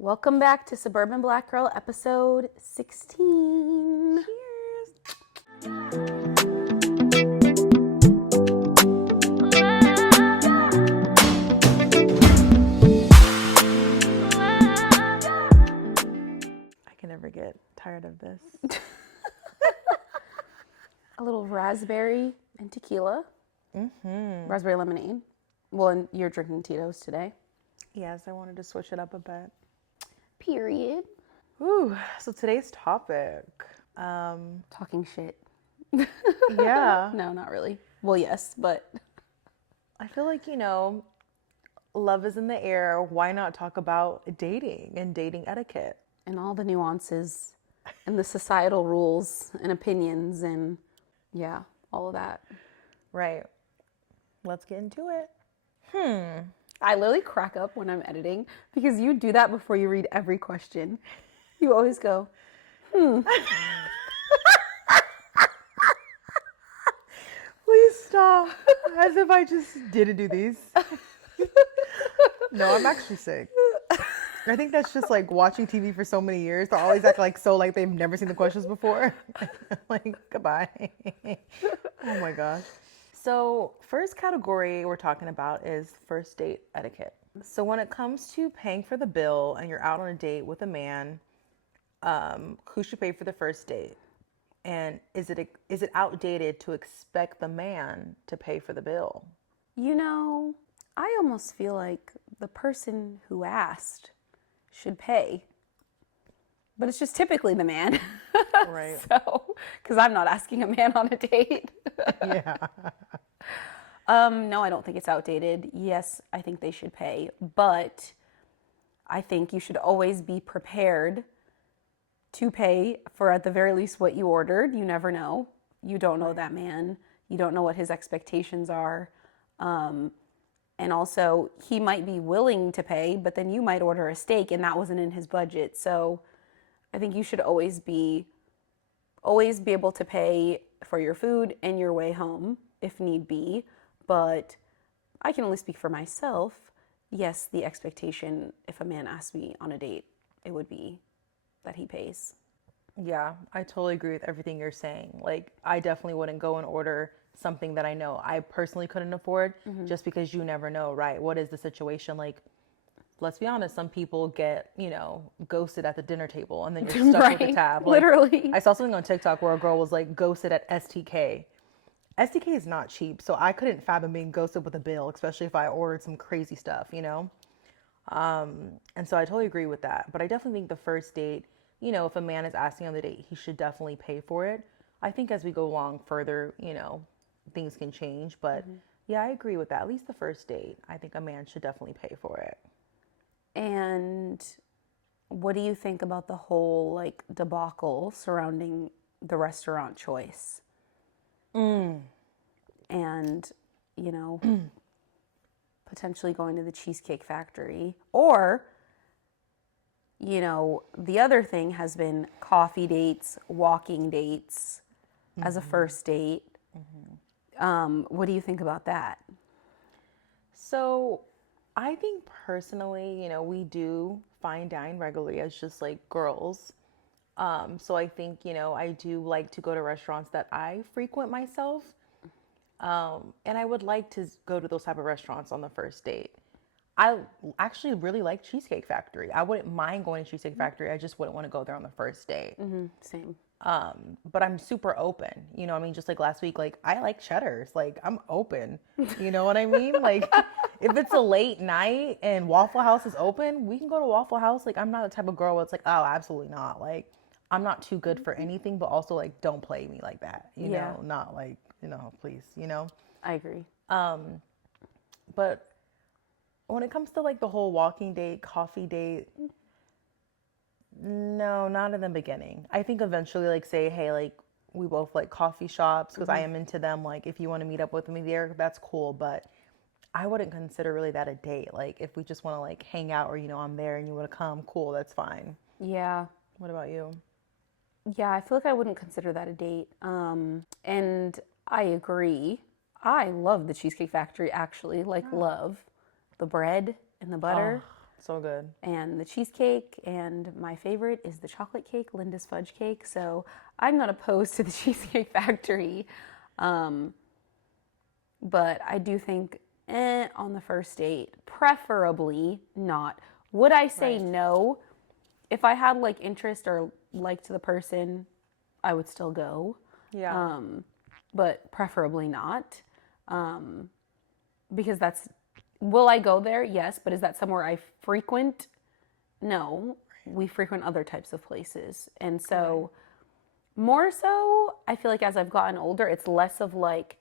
Welcome back to Suburban Black Girl episode 16. Cheers. I can never get tired of this. A little raspberry and tequila. Raspberry lemonade. Well, and you're drinking Tito's today. Yes, I wanted to switch it up a bit. Period. Ooh, so today's topic. Talking shit. Yeah. No, not really. Well, yes, but I feel like, love is in the air. Why not talk about dating and dating etiquette? and all the nuances and the societal rules and opinions and yeah, all of that. Right. Let's get into it. I literally crack up when I'm editing because you do that before you read every question. You always go, Please stop. As if I just didn't do these. No, I'm actually sick. I think that's just like watching TV for so many years. They always act like they've never seen the questions before. Like, goodbye. Oh my gosh. So first category we're talking about is first date etiquette. So when it comes to paying for the bill and you're out on a date with a man, who should pay for the first date? And is it outdated to expect the man to pay for the bill? I almost feel like the person who asked should pay. But it's just typically the man. Right. So, because I'm not asking a man on a date. Yeah. No, I don't think it's outdated. Yes, I think they should pay. But I think you should always be prepared to pay for at the very least what you ordered. You never know. You don't know that man. You don't know what his expectations are. And also, he might be willing to pay, but then you might order a steak and that wasn't in his budget. So I think you should always be able to pay for your food and your way home if need be. But I can only speak for myself. Yes, the expectation, if a man asks me on a date, it would be that he pays. Yeah, I totally agree with everything you're saying. Like, I definitely wouldn't go and order something that I know I personally couldn't afford just because you never know, right? What is the situation? Like, let's be honest, some people get, ghosted at the dinner table and then you're stuck with the tab. Like, Literally. I saw something on TikTok where a girl was like ghosted at STK. STK is not cheap, so I couldn't fathom being ghosted with a bill, especially if I ordered some crazy stuff, And so I totally agree with that. But I definitely think the first date, if a man is asking on the date, he should definitely pay for it. I think as we go along further, things can change. But yeah, I agree with that. At least the first date, I think a man should definitely pay for it. And what do you think about the whole like debacle surrounding the restaurant choice? And, potentially going to the Cheesecake Factory. Or, the other thing has been coffee dates, walking dates as a first date. What do you think about that? So I think personally, we do fine dine regularly as just like girls. So I think, I do like to go to restaurants that I frequent myself. And I would like to go to those type of restaurants on the first date. I actually really like Cheesecake Factory. I wouldn't mind going to Cheesecake Factory. I just wouldn't want to go there on the first date. Same. But I'm super open. Just like last week, like I like cheddars. Like I'm open. You know what I mean? Like if it's a late night and Waffle House is open, we can go to Waffle House. Like I'm not the type of girl where it's like, oh, absolutely not. Like I'm not too good for anything, but also like don't play me like that. You know, not like, please, I agree. But when it comes to like the whole walking date, coffee date, no, not in the beginning. I think eventually, like, say, hey, like, we both like coffee shops because I am into them. Like, if you want to meet up with me there, that's cool. But I wouldn't consider really that a date. Like, if we just want to like hang out or, I'm there and you want to come, cool, that's fine. Yeah. What about you? Yeah, I feel like I wouldn't consider that a date. And I agree. I love the Cheesecake Factory, actually. Like, love the bread and the butter. So good. And the cheesecake, and my favorite is the chocolate cake, Linda's fudge cake. So I'm not opposed to the Cheesecake Factory. But I do think on the first date, preferably not. Would I say no? If I had like interest or liked the person, I would still go. Yeah. But preferably not. Because will I go there? Yes. But is that somewhere I frequent? No. We frequent other types of places. And so, more so, I feel like as I've gotten older, it's less of like,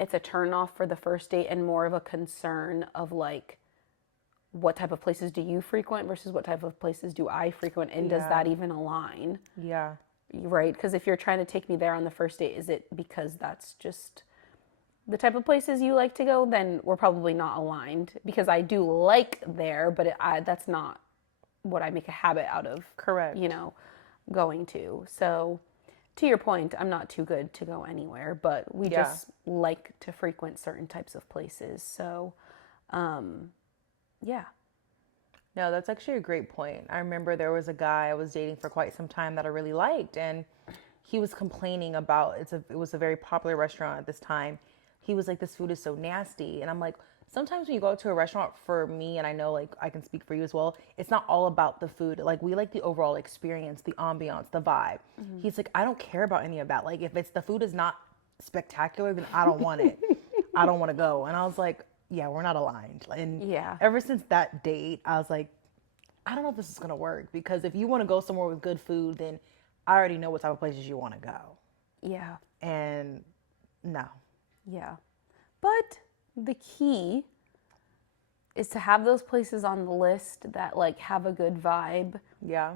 it's a turn off for the first date and more of a concern of like, what type of places do you frequent versus what type of places do I frequent? And does that even align? Yeah. Right? Because if you're trying to take me there on the first date, is it because that's just the type of places you like to go? Then we're probably not aligned, because I do like there, but that's not what I make a habit out of. Correct. Going to. So to your point, I'm not too good to go anywhere, but we just like to frequent certain types of places. So, yeah. No, that's actually a great point. I remember there was a guy I was dating for quite some time that I really liked, and he was complaining about it was a very popular restaurant at this time. He was like, this food is so nasty. And I'm like, sometimes when you go to a restaurant, for me, and I know like I can speak for you as well, it's not all about the food. Like, we like the overall experience, the ambiance, the vibe. He's like, I don't care about any of that. Like, if the food is not spectacular, then I don't want it. I don't want to go. And I was like, yeah, we're not aligned. And ever since that date, I was like, I don't know if this is going to work, because if you want to go somewhere with good food, then I already know what type of places you want to go. Yeah. And no. Yeah. But the key is to have those places on the list that like have a good vibe. Yeah.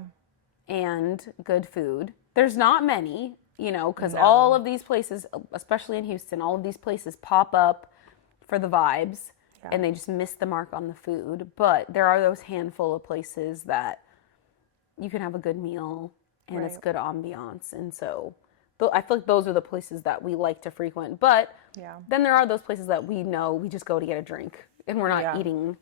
And good food. There's not many, because all of these places, especially in Houston, all of these places pop up for the vibes, and they just miss the mark on the food. But there are those handful of places that you can have a good meal and it's good ambiance. And so I feel like those are the places that we like to frequent. But then there are those places that we know we just go to get a drink and we're not eating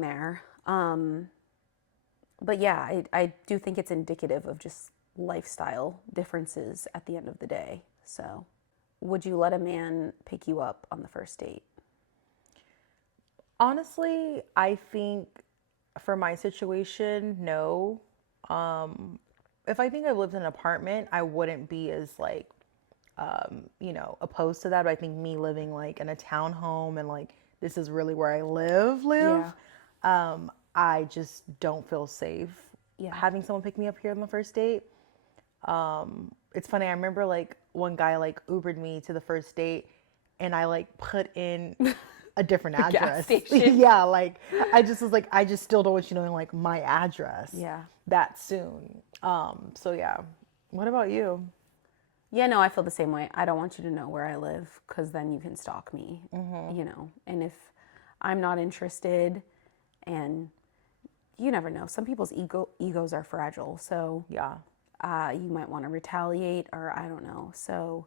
there. But yeah, I do think it's indicative of just lifestyle differences at the end of the day. So, would you let a man pick you up on the first date? Honestly, I think for my situation, no. If I think I lived in an apartment, I wouldn't be as like, opposed to that. But I think me living like in a townhome and like, this is really where I live. I just don't feel safe having someone pick me up here on the first date. It's funny. I remember like one guy like Ubered me to the first date, and I like put in a different address. Gas station. Like I just was like, I just still don't want you knowing like my address. That soon. So yeah. What about you? Yeah, no, I feel the same way. I don't want you to know where I live, because then you can stalk me, and if I'm not interested, and you never know. Some people's egos are fragile. So you might want to retaliate, or I don't know. So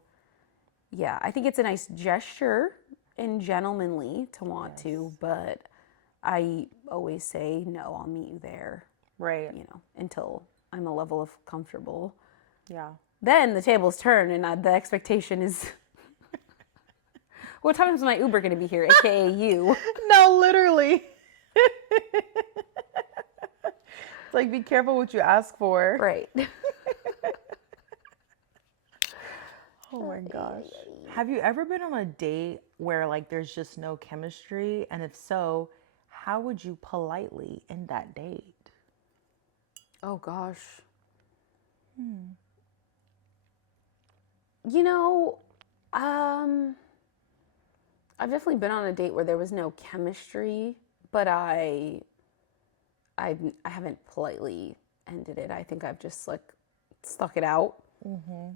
yeah, I think it's a nice gesture and gentlemanly to want to, but I always say, no, I'll meet you there. Right. Until I'm a level of comfortable. Yeah. Then the tables turn, and the expectation is, what time is my Uber going to be here, aka you? No, literally. It's like, be careful what you ask for. Right. Oh my gosh. Have you ever been on a date where like there's just no chemistry? And if so, how would you politely end that date? Oh gosh. I've definitely been on a date where there was no chemistry, but I haven't politely ended it. I think I've just like stuck it out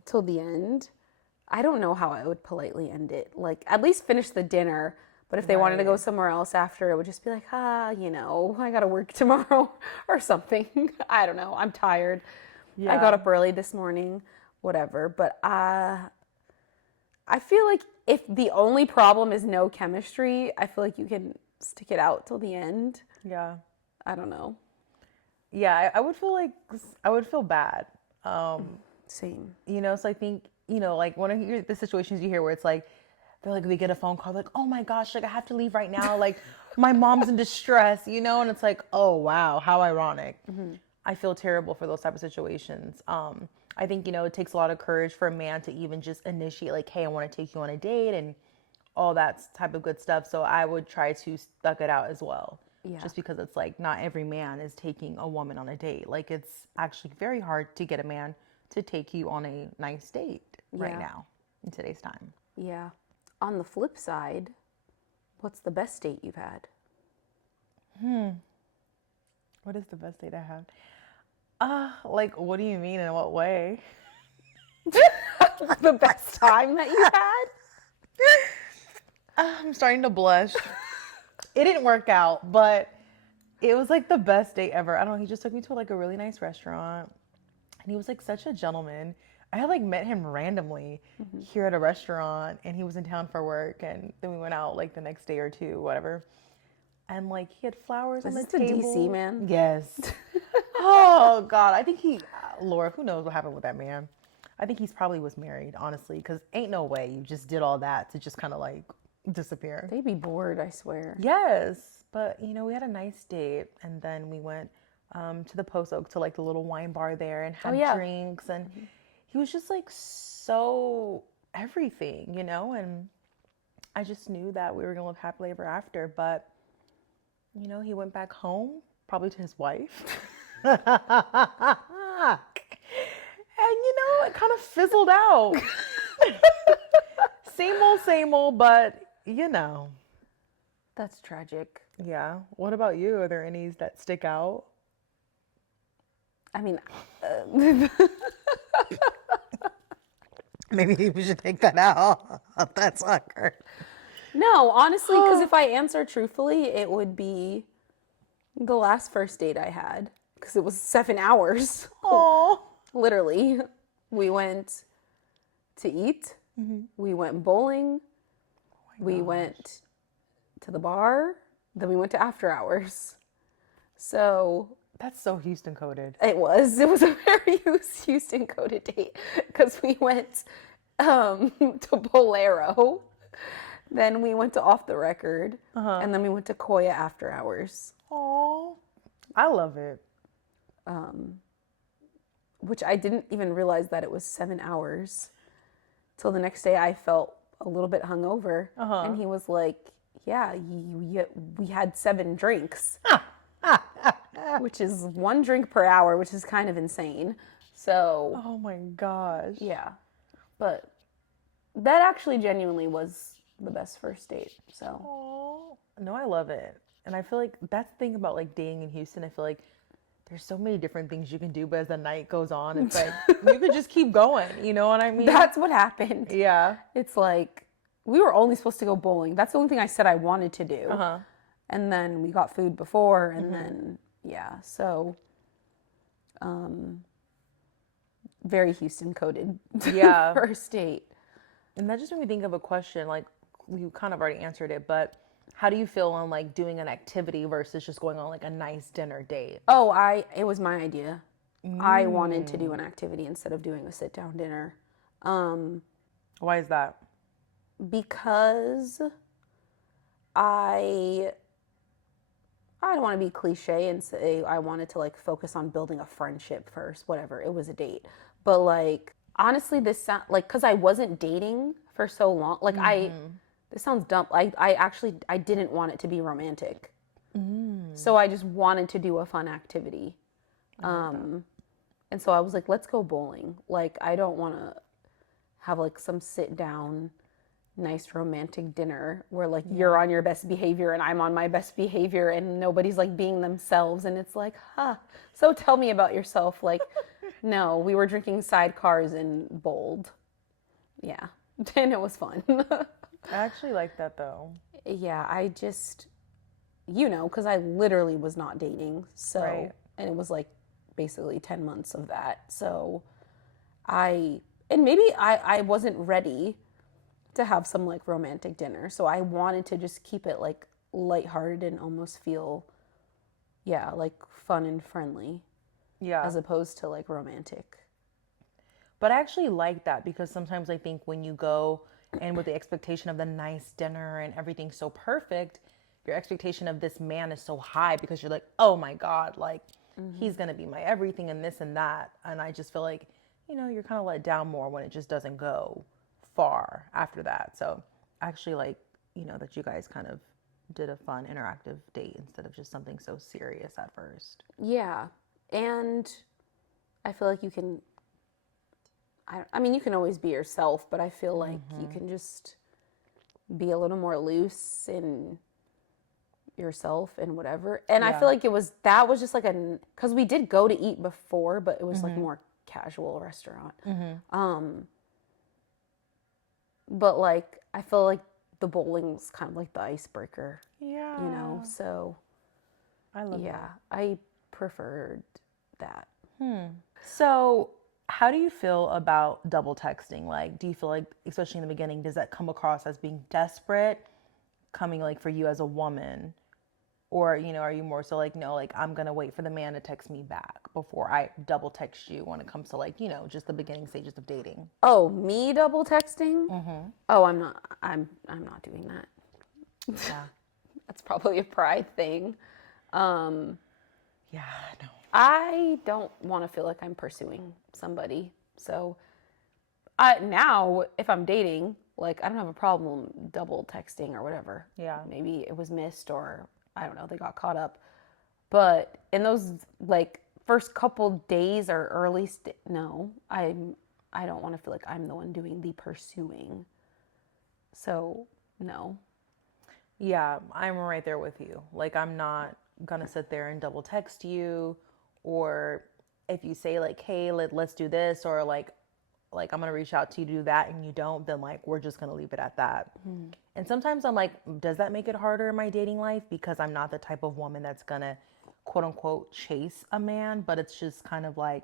till the end. I don't know how I would politely end it. Like, at least finish the dinner. But if they wanted to go somewhere else after, it would just be like, I gotta work tomorrow or something. I don't know. I'm tired. I got up early this morning, whatever. But I feel like if the only problem is no chemistry, I feel like you can stick it out till the end. Yeah. I don't know. Yeah, I would feel like I would feel bad. Same. So I think, like one of the situations you hear where it's like, they're like, we get a phone call, like, oh my gosh, like I have to leave right now. Like my mom's in distress, and it's like, oh, wow, how ironic. I feel terrible for those type of situations. I think, it takes a lot of courage for a man to even just initiate like, hey, I want to take you on a date and all that type of good stuff. So I would try to stuck it out as well. Yeah. Just because it's like not every man is taking a woman on a date. Like it's actually very hard to get a man to take you on a nice date right now in today's time. Yeah. On the flip side, what's the best date you've had? What is the best date I had? Like, what do you mean? In what way? The best time that you had? I'm starting to blush. It didn't work out, but it was like the best date ever. I don't know. He just took me to like a really nice restaurant, and he was like such a gentleman. I had like met him randomly here at a restaurant, and he was in town for work, and then we went out like the next day or two, whatever. And like he had flowers on the table. Is this the DC man? Yes. Oh God, I think Laura, who knows what happened with that man? I think he's probably was married, honestly, because ain't no way you just did all that to just kind of like disappear. They'd be bored, I swear. Yes, but we had a nice date, and then we went to the Post Oak to like the little wine bar there and had drinks, and he was just like so everything, and I just knew that we were gonna live happily ever after. But he went back home, probably to his wife. And it kind of fizzled out. Same old, but That's tragic. Yeah. What about you? Are there any that stick out? I mean, maybe we should take that out. That's awkward. no, honestly, because if I answer truthfully, it would be the last first date I had, because it was 7 hours. Oh. Literally. We went to eat. We went bowling. We went to the bar. Then we went to after hours. So That's so Houston coded. it was a very Houston coded date, because we went to Bolero. Then we went to Off the Record. And then we went to Koya after hours. Oh, I love it. Which I didn't even realize that it was 7 hours till the next day. I felt a little bit hungover, and he was like, yeah, we had 7 drinks, which is 1 drink per hour, which is kind of insane. So, oh my gosh. yeah, but that actually genuinely was the best first date. So, Oh, no, I love it. And I feel like that's the thing about like dating in Houston. I feel like there's so many different things you can do, but as the night goes on, it's like you could just keep going. You know what I mean? that's what happened. Yeah. It's like we were only supposed to go bowling. That's the only thing I said I wanted to do. And then we got food before, and then so very Houston coded first date. And that just made me think of a question. Like you kind of already answered it, but how do you feel on like doing an activity versus just going on like a nice dinner date? Oh, it was my idea. I wanted to do an activity instead of doing a sit down dinner. Why is that? Because I don't want to be cliche and say I wanted to like focus on building a friendship first, whatever. It was a date. But like honestly, because I wasn't dating for so long, like this sounds dumb. I didn't want it to be romantic. So I just wanted to do a fun activity. And so I was like, let's go bowling. Like, I don't want to have like some sit down, nice romantic dinner where like you're on your best behavior and I'm on my best behavior and nobody's like being themselves. And it's like, so tell me about yourself. Like, no, we were drinking sidecars and bowled. Yeah. And it was fun. I actually like that though. Yeah, I just, because I literally was not dating. So, and it was like basically 10 months of that. So maybe I wasn't ready to have some like romantic dinner. So I wanted to just keep it like lighthearted and almost feel yeah, like fun and friendly Yeah. as opposed to like romantic. But I actually like that because sometimes I think when you go and with the expectation of the nice dinner and everything so perfect, your expectation of this man is so high because you're like, oh my God, like he's going to be my everything and this and that. And I just feel like, you're kind of let down more when it just doesn't go far after that. So I actually like, that you guys kind of did a fun interactive date instead of just something so serious at first. Yeah. And I feel like you can, I mean, you can always be yourself, but I feel like you can just be a little more loose in yourself and whatever. And I feel like that was just like because we did go to eat before, but it was like more casual restaurant. But like, I feel like the bowling was kind of like the icebreaker, Yeah. so I love yeah, that. I preferred that. So, how do you feel about double texting? Like, do you feel like, especially in the beginning, does that come across as being desperate, coming like for you as a woman? Or, are you more so like, no, like I'm going to wait for the man to text me back before I double text you when it comes to like, just the beginning stages of dating? Oh, me double texting? Oh, I'm not doing that. Yeah. That's probably a pride thing. Yeah, no. I don't want to feel like I'm pursuing somebody. So now, if I'm dating, like I don't have a problem double texting or whatever. Yeah. Maybe it was missed or I don't know, they got caught up. But in those like first couple days or no, I don't want to feel like I'm the one doing the pursuing. So no. Yeah, I'm right there with you. Like, I'm not gonna sit there and double text you, or if you say like, "Hey, let's do this," or like I'm gonna reach out to you to do that, and you don't, then like we're just gonna leave it at that. And sometimes I'm like, does that make it harder in my dating life because I'm not the type of woman that's gonna quote unquote chase a man, but it's just kind of like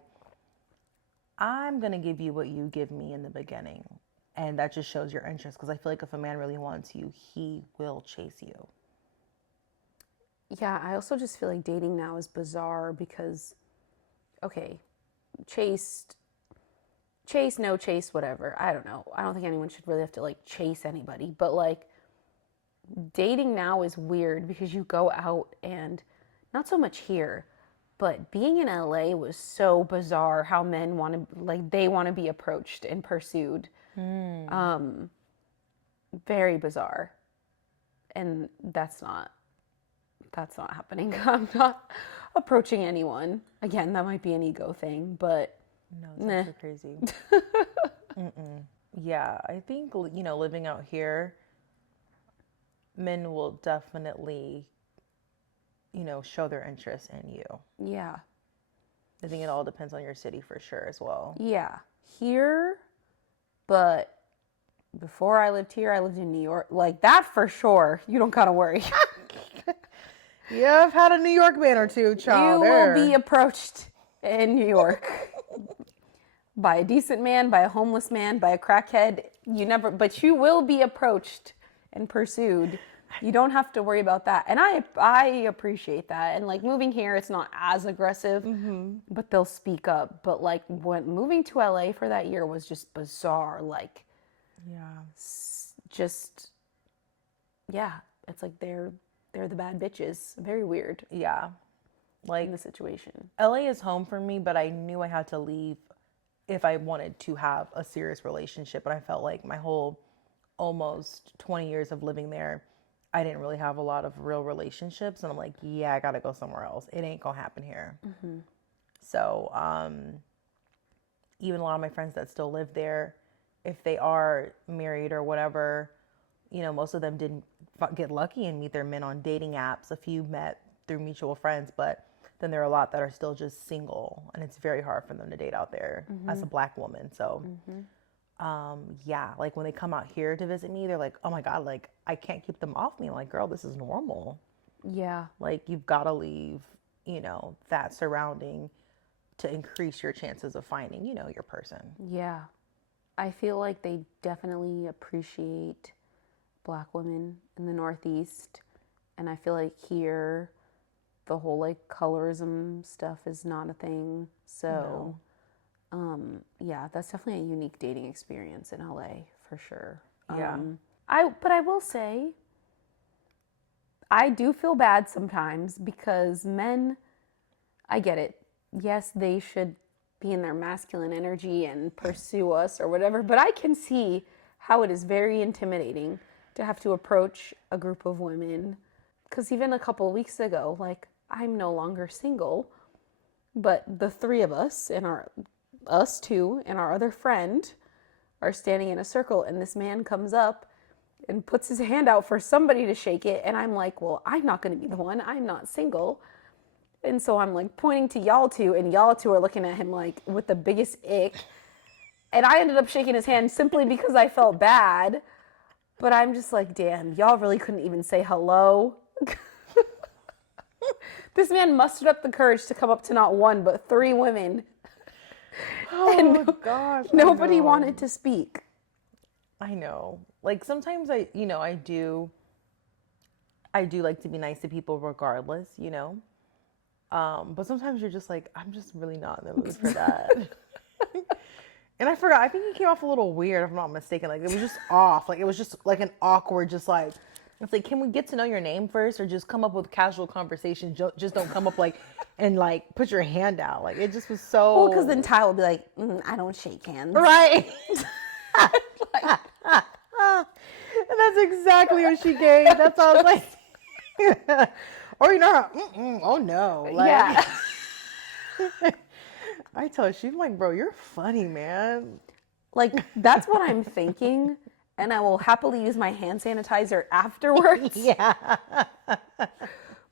I'm gonna give you what you give me in the beginning. And that just shows your interest because I feel like if a man really wants you, he will chase you. Yeah, I also just feel like dating now is bizarre because, okay, chase, no chase, whatever. I don't know. I don't think anyone should really have to like chase anybody, but like dating now is weird because you go out and not so much here, but being in LA was so bizarre how men want to like they want to be approached and pursued. Very bizarre. And that's not happening. I'm not approaching anyone. Again, that might be an ego thing, but No, it's actually crazy. Yeah, I think, living out here, men will definitely, show their interest in you. yeah. I think it all depends on your city for sure as well. Yeah. Here, but before I lived here, I lived in New York. Like that for sure. You don't gotta worry. Yeah, I've had a New York man or two, child. You will be approached in New York by a decent man, by a homeless man, by a crackhead. But you will be approached and pursued. You don't have to worry about that. And I appreciate that. And like moving here, it's not as aggressive, but they'll speak up. But like when moving to LA for that year was just bizarre. Like, Yeah. just, yeah, it's like they're the bad bitches. Very weird Yeah. Like, in the situation. LA is home for me, but I knew I had to leave if I wanted to have a serious relationship. And I felt like my whole almost 20 years of living there, I didn't really have a lot of real relationships. And I'm like, yeah, I got to go somewhere else. It ain't going to happen here. So, even a lot of my friends that still live there, if they are married or whatever, most of them didn't get lucky and meet their men on dating apps. A few met through mutual friends, but then there are a lot that are still just single, and it's very hard for them to date out there as a Black woman. So, yeah, like when they come out here to visit me, they're like, oh my God, like I can't keep them off me. I'm like, girl, this is normal. Yeah. Like you've got to leave, that surrounding to increase your chances of finding, your person. Yeah. I feel like they definitely appreciate Black women in the Northeast. And I feel like here the whole like colorism stuff is not a thing. So, yeah, that's definitely a unique dating experience in LA for sure. Yeah. But I will say, I do feel bad sometimes because men, I get it. Yes, they should be in their masculine energy and pursue us or whatever, but I can see how it is very intimidating to have to approach a group of women. Because even a couple of weeks ago, like, I'm no longer single, but the three of us and us two and our other friend are standing in a circle, and this man comes up and puts his hand out for somebody to shake it, and I'm like, well, I'm not going to be the one. I'm not single. And so I'm like pointing to y'all two, and y'all two are looking at him like with the biggest ick. And I ended up shaking his hand simply because I felt bad. But I'm just like, damn, y'all really couldn't even say hello. This man mustered up the courage to come up to not one, but three women. Oh, gosh. Nobody wanted to speak. I know. Like, sometimes I do like to be nice to people regardless, but sometimes you're just like, I'm just really not in the mood for that. And I forgot, I think he came off a little weird, if I'm not mistaken. Like, it was just off. Like, it was just like an awkward, just like, it's like, can we get to know your name first, or just come up with casual conversation? Just don't come up like, and like, put your hand out. Like, it just was so. Well, because then Ty will be like, I don't shake hands. Right. And that's exactly what she gave. That's all I was like. Or oh no. Like, yeah. I tell her, she's like, bro, you're funny, man. Like, that's what I'm thinking, and I will happily use my hand sanitizer afterwards. Yeah.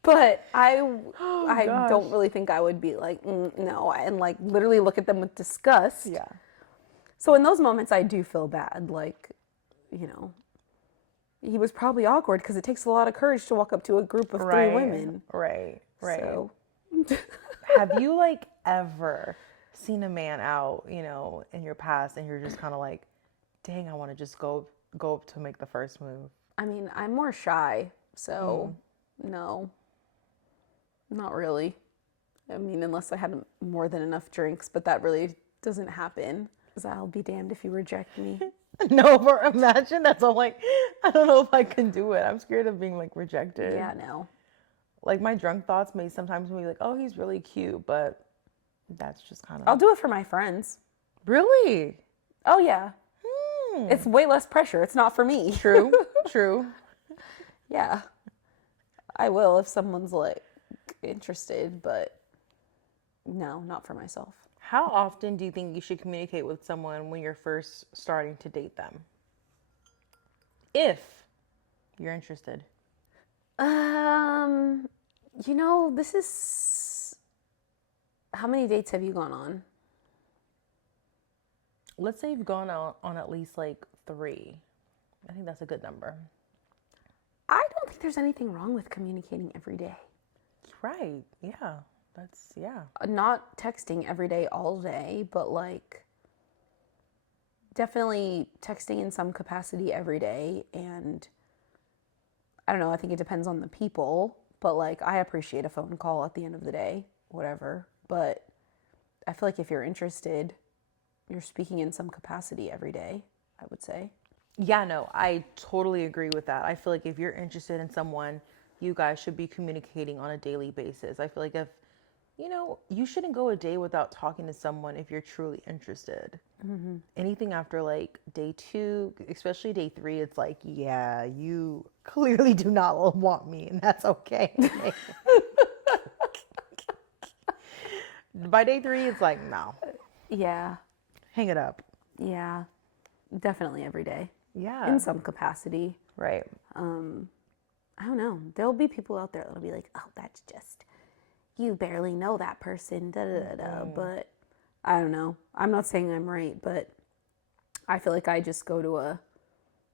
But I don't really think I would be like, no, and like literally look at them with disgust. Yeah. So in those moments, I do feel bad. Like, he was probably awkward because it takes a lot of courage to walk up to a group of three women. Right. So. Have you like ever seen a man out, in your past, and you're just kind of like, dang, I want to just go up to make the first move? I mean, I'm more shy, so no, not really. I mean, unless I had more than enough drinks, but that really doesn't happen. Because I'll be damned if you reject me. No, but imagine that's all like, I don't know if I can do it. I'm scared of being like rejected. Yeah, no. Like, my drunk thoughts may sometimes be like, oh, he's really cute, but that's just kind of. I'll do it for my friends. Really? Oh, yeah. It's way less pressure. It's not for me. True. True. Yeah. I will if someone's like interested, but no, not for myself. How often do you think you should communicate with someone when you're first starting to date them? If you're interested. This is. How many dates have you gone on? Let's say you've gone out on at least like 3. I think that's a good number. I don't think there's anything wrong with communicating every day. Right. Yeah. Yeah. Not texting every day all day, but like definitely texting in some capacity every day. And I don't know, I think it depends on the people, but like I appreciate a phone call at the end of the day, whatever. But I feel like if you're interested, you're speaking in some capacity every day, I would say. Yeah, no, I totally agree with that. I feel like if you're interested in someone, you guys should be communicating on a daily basis. I feel like if, you shouldn't go a day without talking to someone if you're truly interested. Mm-hmm. Anything after like day 2, especially day 3, it's like, yeah, you clearly do not want me, and that's okay. By day 3, it's like, no. Yeah. Hang it up. Yeah. Definitely every day. Yeah. In some capacity. Right. I don't know. There'll be people out there that'll be like, oh, that's just, you barely know that person, But I don't know. I'm not saying I'm right, but I feel like I just go to a,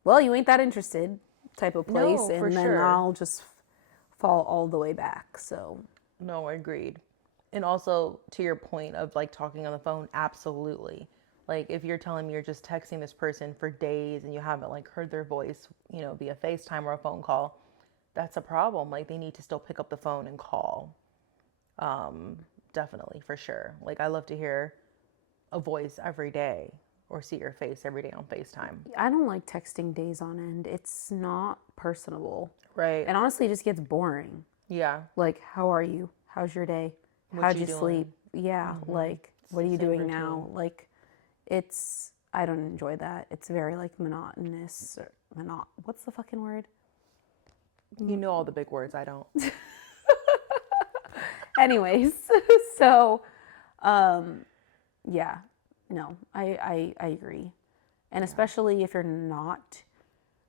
well, you ain't that interested type of place. No, and then sure. I'll just fall all the way back. So. No, agreed. And also to your point of like talking on the phone, absolutely. Like if you're telling me you're just texting this person for days and you haven't like heard their voice, via FaceTime or a phone call, that's a problem. Like they need to still pick up the phone and call. Definitely, for sure. Like, I love to hear a voice every day or see your face every day on FaceTime. I don't like texting days on end. It's not personable. Right. And honestly, it just gets boring. Yeah. Like, how are you? How's your day? What How'd you you doing? sleep? Yeah, like, It's what are the you same doing now? routine. Like, I don't enjoy that. It's very, like, monotonous. What's the fucking word? You know all the big words. I don't. Anyways, so, yeah, no, I agree. And especially if you're not,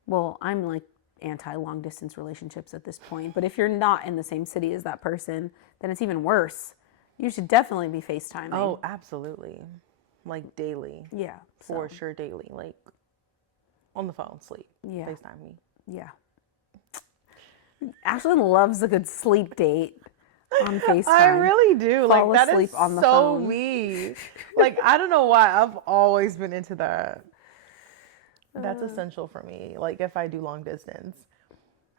well, I'm like anti long distance relationships at this point, but if you're not in the same city as that person, then it's even worse. You should definitely be FaceTiming. Oh, absolutely. Like, daily. Yeah. For sure, daily. Like, on the phone, sleep. Yeah. FaceTime me. Yeah. Ashlyn loves a good sleep date on FaceTime. I really do. Fall Like, that asleep is on the so phone. me. Like, I don't know why. I've always been into that. That's essential for me. Like, if I do long distance.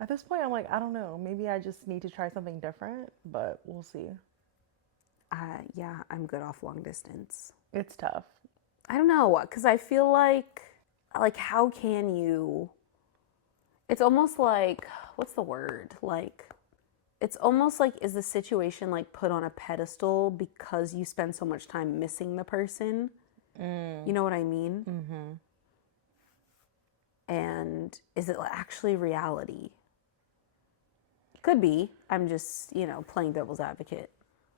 At this point, I'm like, I don't know. Maybe I just need to try something different, but we'll see. Yeah, I'm good off long distance. It's tough. I don't know, because I feel like how can you? It's almost like, what's the word? Like, it's almost like, is the situation like put on a pedestal because you spend so much time missing the person? You know what I mean? Mm-hmm. And is it actually reality? Could be. I'm just, playing devil's advocate.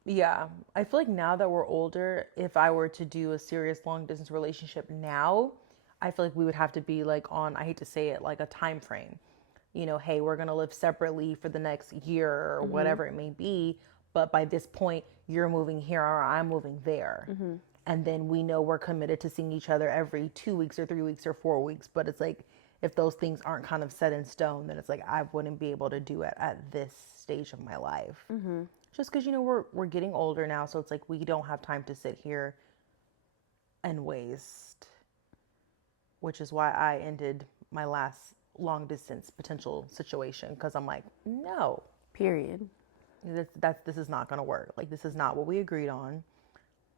Yeah. I feel like now that we're older, if I were to do a serious long distance relationship now, I feel like we would have to be like on, I hate to say it, like a time frame. Hey, we're going to live separately for the next year or whatever it may be. But by this point, you're moving here or I'm moving there. And then we know we're committed to seeing each other every 2 weeks or 3 weeks or 4 weeks. But it's like, if those things aren't kind of set in stone, then it's like, I wouldn't be able to do it at this stage of my life. Just because, we're getting older now. So it's like, we don't have time to sit here and waste. Which is why I ended my last long distance potential situation. Because I'm like, no. Period. This is not going to work. Like, this is not what we agreed on.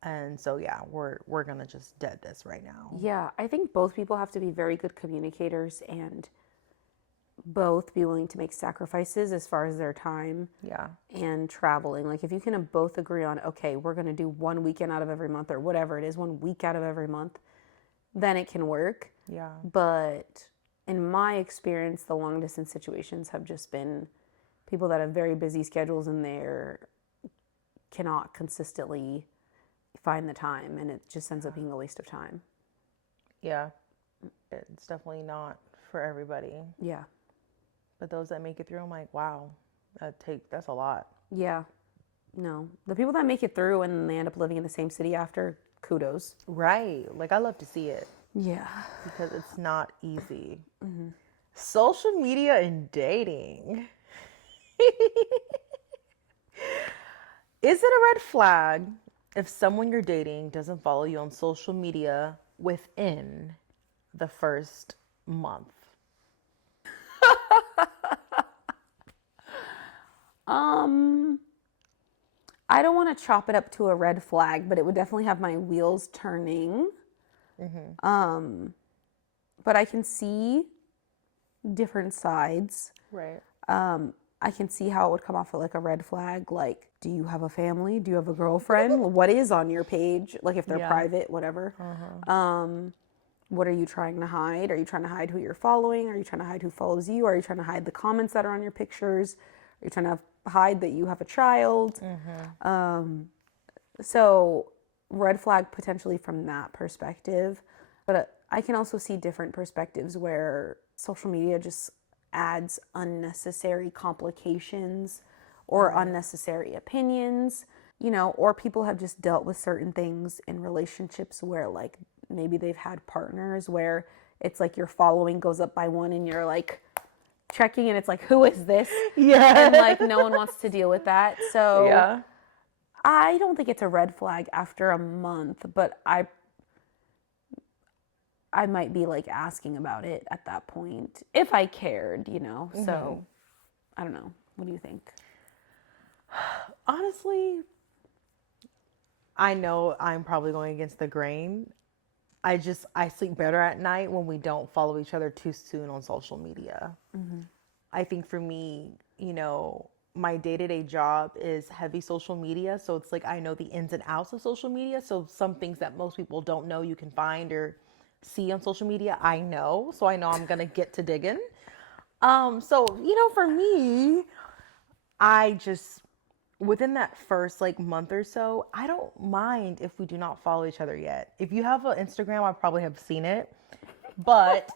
And so, yeah, we're going to just dead this right now. Yeah, I think both people have to be very good communicators and both be willing to make sacrifices as far as their time and traveling. Like, if you can both agree on, okay, we're going to do 1 weekend out of every month or whatever it is, 1 week out of every month, then it can work. Yeah. But in my experience, the long distance situations have just been people that have very busy schedules and they're cannot consistently find the time, and it just ends up being a waste of time. Yeah. It's definitely not for everybody. Yeah. But those that make it through, I'm like, wow, that's a lot. Yeah. No. The people that make it through and they end up living in the same city after, kudos. Right. Like, I love to see it. Yeah. Because it's not easy. Social media and dating. Is it a red flag if someone you're dating doesn't follow you on social media within the first month? I don't want to chop it up to a red flag, but it would definitely have my wheels turning. But I can see different sides. Right. I can see how it would come off like a red flag. Like, do you have a family? Do you have a girlfriend? What is on your page? Like, if they're private, whatever. What are you trying to hide? Are you trying to hide who you're following? Are you trying to hide who follows you? Are you trying to hide the comments that are on your pictures? Are you trying to hide that you have a child? So red flag potentially from that perspective. But I can also see different perspectives where social media just adds unnecessary complications or unnecessary opinions, or people have just dealt with certain things in relationships where, like, maybe they've had partners where it's like your following goes up by one and you're like checking and it's like, who is this? Yeah. And like no one wants to deal with that. So Yeah. I don't think it's a red flag after a month, but I might be like asking about it at that point if I cared, So I don't know. What do you think? Honestly, I know I'm probably going against the grain. I sleep better at night when we don't follow each other too soon on social media. I think for me, my day-to-day job is heavy social media, so it's like I know the ins and outs of social media. So some things that most people don't know you can find or see on social media, I know. So I know I'm gonna get to digging. So for me, I just within that first like month or so, I don't mind if we do not follow each other yet. If you have an Instagram, I probably have seen it. But,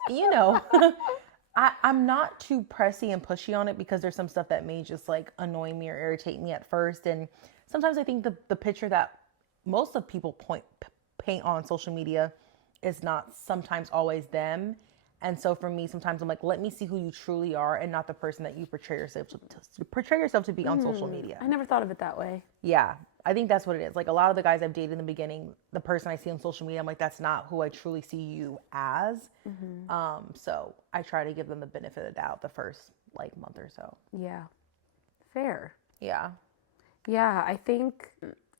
I'm not too pressy and pushy on it because there's some stuff that may just like annoy me or irritate me at first. And sometimes I think the picture that most of people paint on social media is not sometimes always them. And so for me, sometimes I'm like, let me see who you truly are and not the person that you portray yourself to be on social media. I never thought of it that way. Yeah, I think that's what it is. Like a lot of the guys I've dated in the beginning, the person I see on social media, I'm like, that's not who I truly see you as. So I try to give them the benefit of the doubt the first like month or so. Yeah. Fair. Yeah. Yeah, I think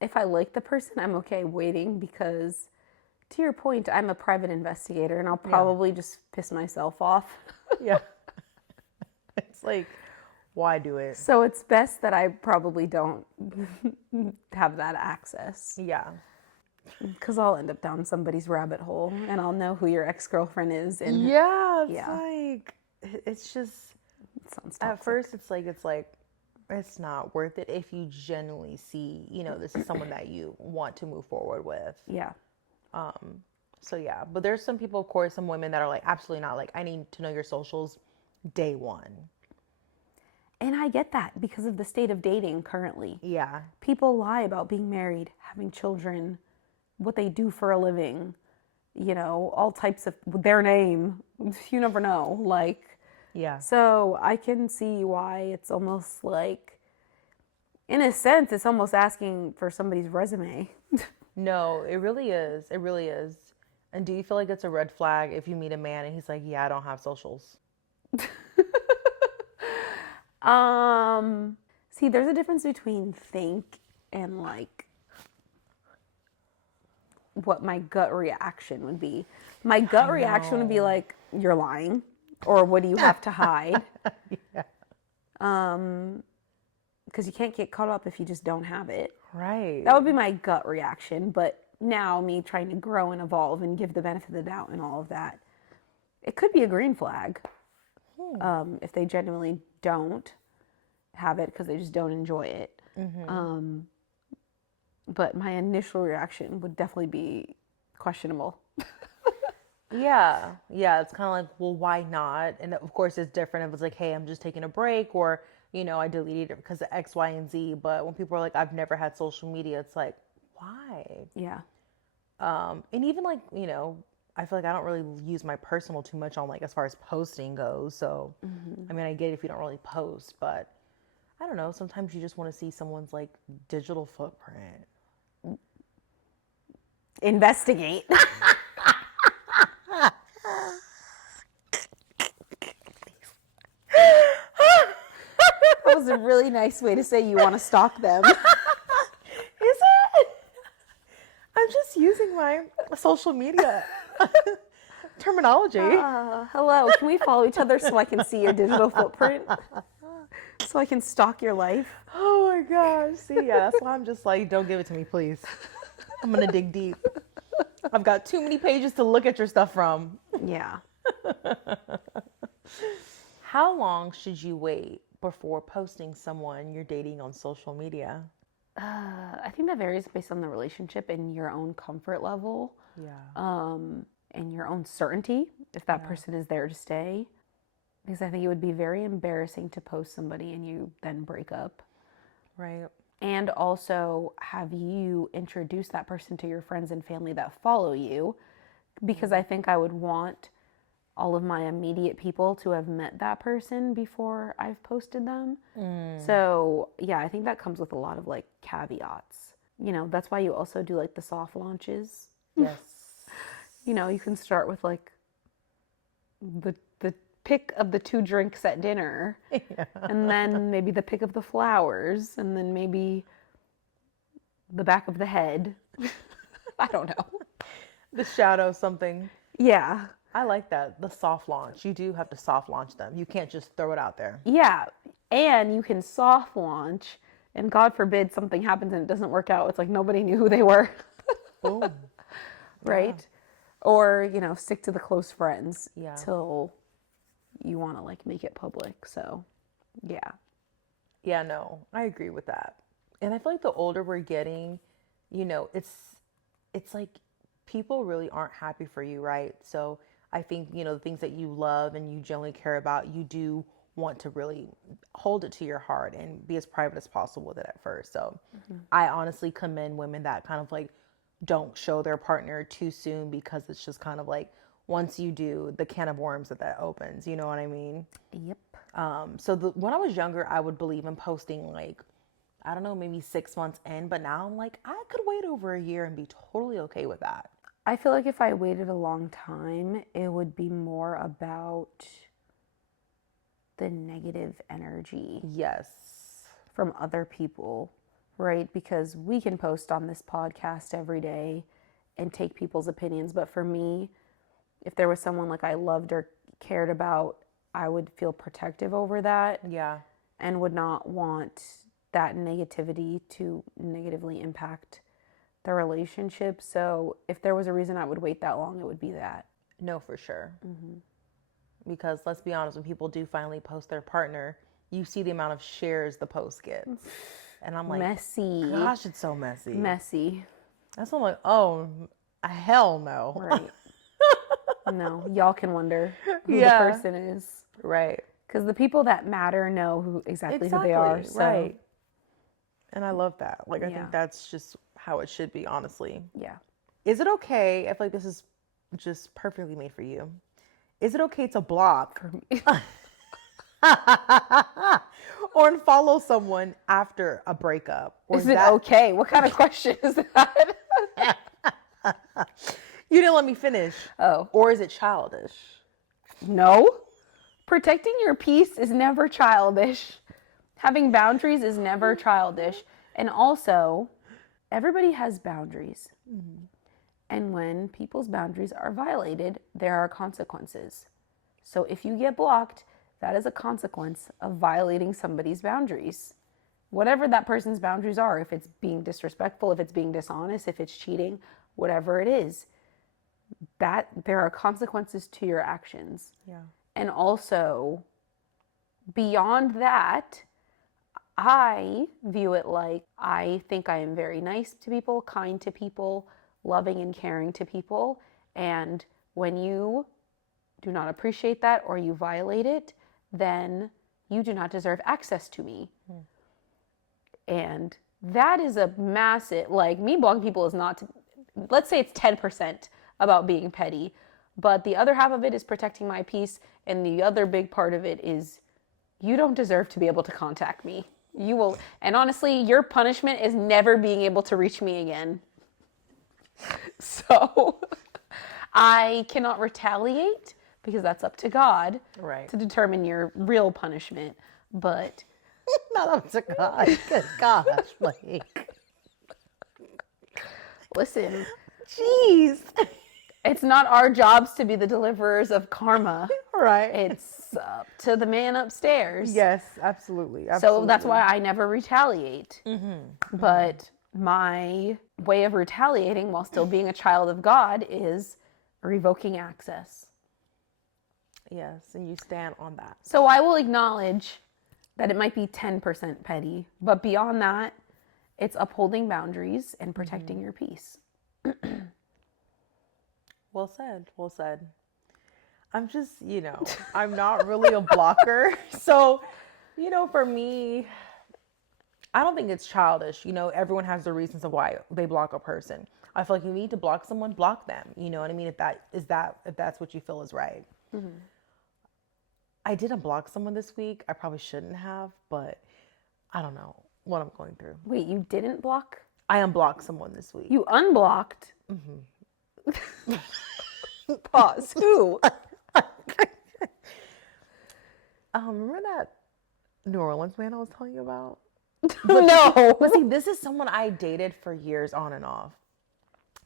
if I like the person, I'm okay waiting because, to your point, I'm a private investigator and I'll probably just piss myself off. Yeah. It's like, why do it? So it's best that I probably don't have that access Yeah. because I'll end up down somebody's rabbit hole and I'll know who your ex-girlfriend is. And Yeah. It's like, it's just, it sounds at toxic. first it's not worth it if you genuinely see, this is someone that you want to move forward with. Yeah. So yeah, but there's some people, of course, some women that are like, absolutely not. Like, I need to know your socials day one. And I get that because of the state of dating currently. Yeah. People lie about being married, having children, what they do for a living, all types of their name. You never know. Like, Yeah. so I can see why it's almost like, in a sense, it's almost asking for somebody's resume. No, it really is. It really is. And do you feel like it's a red flag if you meet a man and he's like, yeah, I don't have socials? See, there's a difference between think and like what my gut reaction would be. My gut reaction would be like, you're lying, or what do you have to hide? Yeah. Because you can't get caught up if you just don't have it. Right. That would be my gut reaction. But now me trying to grow and evolve and give the benefit of the doubt and all of that, it could be a green flag. If they genuinely don't have it because they just don't enjoy it. But my initial reaction would definitely be questionable. Yeah. Yeah. It's kind of like, well, why not? And of course, it's different if it's like, hey, I'm just taking a break, or, I deleted it because of X, Y, and Z. But when people are like, I've never had social media, it's like, why? Yeah. And even like, I feel like I don't really use my personal too much on like as far as posting goes. So, I mean, I get it if you don't really post, but I don't know. Sometimes you just want to see someone's like digital footprint. Investigate. That was a really nice way to say you want to stalk them. Is it? I'm just using my social media terminology. Hello, can we follow each other so I can see your digital footprint? So I can stalk your life? Oh my gosh. See, yeah, that's why I'm just like, don't give it to me, please. I'm going to dig deep. I've got too many pages to look at your stuff from. Yeah. How long should you wait before posting someone you're dating on social media? I think that varies based on the relationship and your own comfort level. Yeah. And your own certainty if that person is there to stay. Because I think it would be very embarrassing to post somebody and you then break up. Right. And also have you introduce that person to your friends and family that follow you. Because I think I would want all of my immediate people to have met that person before I've posted them. So yeah, I think that comes with a lot of like caveats. That's why you also do like the soft launches. Yes. You can start with like the pick of the 2 drinks at dinner. Yeah. And then maybe the pick of the flowers. And then maybe the back of the head. I don't know. The shadow something. Yeah. I like that. The soft launch. You do have to soft launch them. You can't just throw it out there. Yeah. And you can soft launch. And God forbid something happens and it doesn't work out. It's like nobody knew who they were. Boom. Right? Yeah. Or, stick to the close friends till you want to like make it public. So, yeah. Yeah, no, I agree with that. And I feel like the older we're getting, it's like people really aren't happy for you, right? So I think, the things that you love and you generally care about, you do want to really hold it to your heart and be as private as possible with it at first. So I honestly commend women that kind of like don't show their partner too soon, because it's just kind of like once you do, the can of worms that opens, you know what I mean? Yep. So when I was younger, I would believe in posting like, I don't know, maybe 6 months in, but now I'm like, I could wait over a year and be totally okay with that. I feel like if I waited a long time, it would be more about the negative energy. Yes. From other people, right? Because we can post on this podcast every day and take people's opinions. But for me, if there was someone like I loved or cared about, I would feel protective over that. Yeah. And would not want that negativity to negatively impact the relationship. So if there was a reason I would wait that long, it would be that. No, for sure. Mm-hmm. Because let's be honest, when people do finally post their partner, you see the amount of shares the post gets. And I'm like, messy. Gosh, it's so messy. Messy. That's what I'm like, oh, hell no. Right. No, y'all can wonder who the person is. Right. Because the people that matter know exactly who they are. So. Right. And I love that. Like, I think that's just how it should be, honestly. Yeah. Is it okay, I feel like this is just perfectly made for you. Is it okay to block for me? Or unfollow someone after a breakup? Or is it okay? What kind of question is that? You didn't let me finish. Oh. Or is it childish? No. Protecting your peace is never childish. Having boundaries is never childish. And also, everybody has boundaries. Mm-hmm. And when people's boundaries are violated, there are consequences. So if you get blocked, that is a consequence of violating somebody's boundaries. Whatever that person's boundaries are, if it's being disrespectful, if it's being dishonest, if it's cheating, whatever it is, that there are consequences to your actions. Yeah. And also, beyond that, I view it like I think I am very nice to people, kind to people, loving and caring to people. And when you do not appreciate that or you violate it, then you do not deserve access to me. And that is a massive, like, me blocking people is not, let's say it's 10% about being petty, but the other half of it is protecting my peace. And the other big part of it is you don't deserve to be able to contact me. You will, and honestly, your punishment is never being able to reach me again. So I cannot retaliate because that's up to God to determine your real punishment. But not up to God. Good gosh, like, listen, jeez, it's not our jobs to be the deliverers of karma. Right. It's up to the man upstairs. Yes, absolutely. So that's why I never retaliate. Mm-hmm. But my way of retaliating while still being a child of God is revoking access. Yes, and you stand on that. So I will acknowledge that it might be 10% petty, but beyond that, it's upholding boundaries and protecting your peace. Well said. Well said. I'm just, I'm not really a blocker. So, for me, I don't think it's childish. Everyone has their reasons of why they block a person. I feel like you need to block someone, block them. You know what I mean? If that's what you feel is right. Mm-hmm. I didn't block someone this week. I probably shouldn't have, but I don't know what I'm going through. Wait, you didn't block? I unblocked someone this week. You unblocked? Mm-hmm. Pause. Who? Remember that New Orleans man I was telling you about? No. But see, this is someone I dated for years on and off.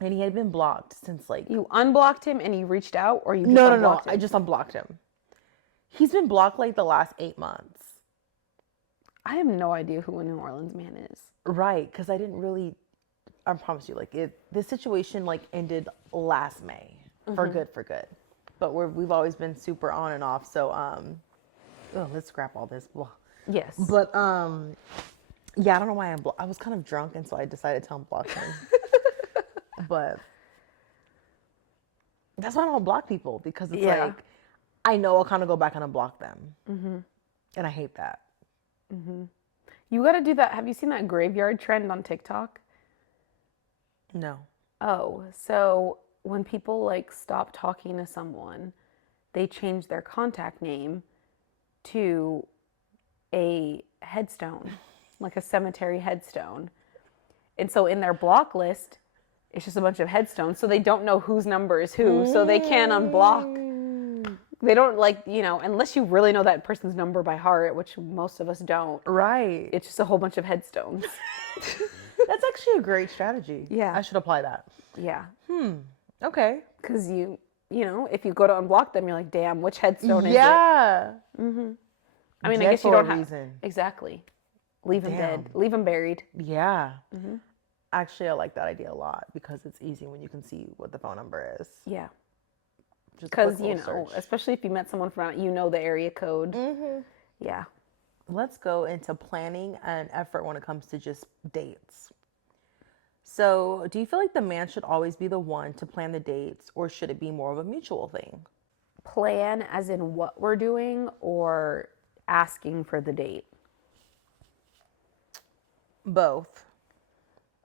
And he had been blocked since like... You unblocked him and you reached out, or you just No. unblocked him? I just unblocked him. He's been blocked like the last 8 months. I have no idea who a New Orleans man is. Right, because I didn't really... I promise you, like, this situation, like, ended last May. For good. But we've always been super on and off, so, let's scrap all this. Blah. Yes. But, yeah, I don't know why I was kind of drunk, and so I decided to unblock him. But that's why I don't block people, because it's like, I know I'll kind of go back and unblock them. And I hate that. You got to do that. Have you seen that graveyard trend on TikTok? No. Oh, so when people like stop talking to someone, they change their contact name to a headstone, like a cemetery headstone. And so in their block list, it's just a bunch of headstones. So they don't know whose number is who. So they can't unblock. They don't unless you really know that person's number by heart, which most of us don't. Right. It's just a whole bunch of headstones. That's actually a great strategy. Yeah. I should apply that. Yeah. Okay. Because if you go to unblock them, you're like, damn, which headstone is it? Yeah. I mean, I guess you don't have... Exactly. Leave them dead. Leave them buried. Yeah. Actually, I like that idea a lot because it's easy when you can see what the phone number is. Yeah. Because, especially if you met someone from out, the area code. Yeah. Let's go into planning and effort when it comes to just dates. So, do you feel like the man should always be the one to plan the dates, or should it be more of a mutual thing? Plan as in what we're doing, or asking for the date? Both.